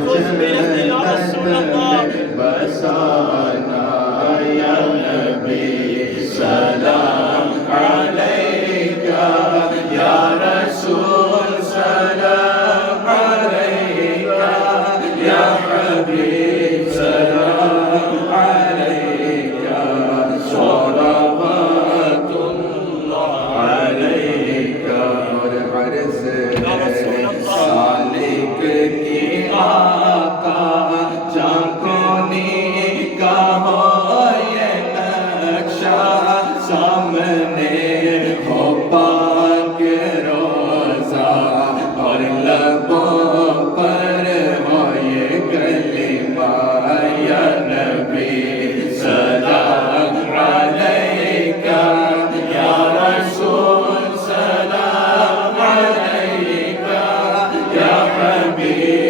خذ بیدی یا رسول اللہ بسانا یا نبی سلام علیکہ یا رسول سلام علیکہ یا حبیب سلام علیکہ صلوات اللہ علیکہ اور عرض سالک کی آقا جانکونی کا ہو یہ نقشہ سامنے ہو پاک روزہ اور لبوں پر ہو یہ کلمہ یا نبی سلام علیکہ یا رسول سلام علیکہ یا حبیب